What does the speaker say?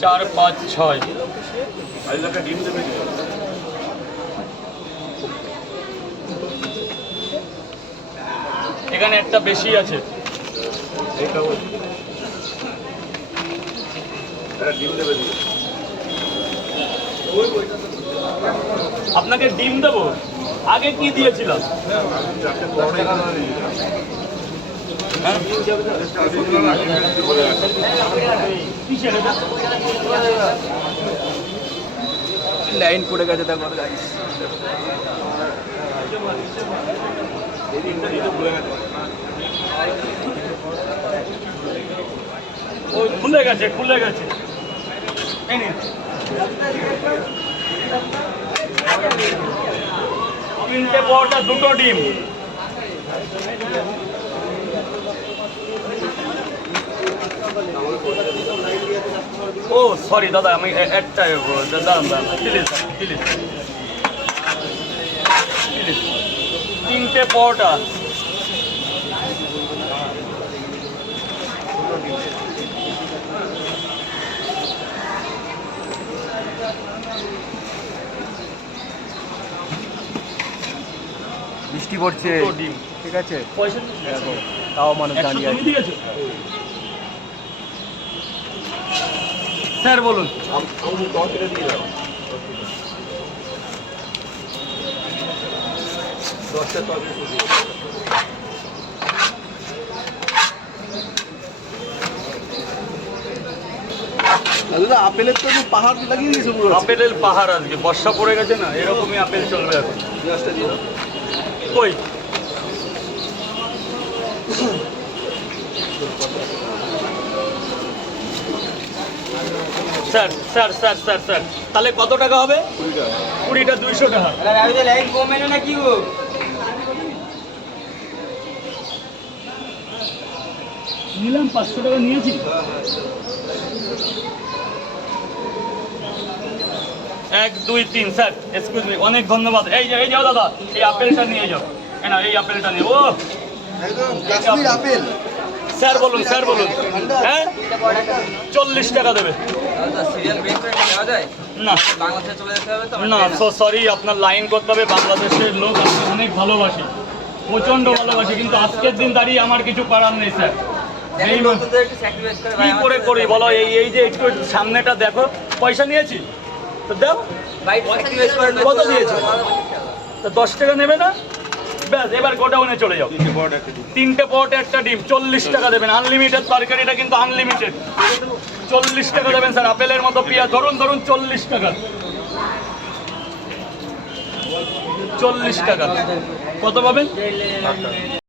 চার পাঁচ ছয়। এখানে একটা বেশি আছে। আপনাকে ডিম দেবো। আগে কি দিয়েছিলাম? লাইন পড়ে গেছে দেখো খুলে গেছে খুলে গেছে। তিনটে পরোটা দুটো ডিম। ও সরি দাদা আমি একটা দাঁড়ান দাঁড়ান প্লিজ প্লিজ প্লিজ তিনটে পরোটা। বৃষ্টি পড়ছে। ঠিক আছে? পয়সা তাও মানুষ দাঁড়িয়ে আছে দিয়েছ স্যার বলুন। দাদা আপেলের তো পাহাড় লাগিয়ে দিয়েছে পুরো আপেলের পাহাড় আজকে বর্ষা পড়ে গেছে না এরকমই আপেল চলবে এখন। কই? Sir sir sir sir sir. তাহলে কত টাকা হবে? কুড়িটা দুইশো টাকা। লাইন কি গো নিলাম পাঁচশো টাকা নিয়েছি। এক দুই তিন স্যার এক্সকিউজ মি অনেক ধন্যবাদ। এই যে এই যাও দাদা এই আপেলটা নিয়ে যাও। না এই আপেলটা নিয়ে ও! একদম কাশ্মীর আপেল। স্যার বলুন স্যার বলুন। হ্যাঁ? চল্লিশ টাকা দেবে। না। না সরি আপনার লাইন করতে হবে বাংলাদেশের লোক অনেক ভালোবাসি। প্রচণ্ড ভালোবাসি কিন্তু আজকের দিন দাঁড়িয়ে আমার কিছু করার নেই স্যার। কি করে করি বলো এই এই যে একটু সামনেটা দেখো পয়সা নিয়েছি? তো দাও। কত দিয়েছ? তো দশ টাকা নেবে না? ব্যাস এবার গোডাউনে চলে যাও। তিনটে পট একটা ডিম। চল্লিশ টাকা দেবেন। আনলিমিটেড তরকারিটা কিন্তু আনলিমিটেড চল্লিশ টাকা দেবেন স্যার আপেলের মতো পিয়া ধরুন ধরুন চল্লিশ টাকা। চল্লিশ টাকা। কত পাবেন?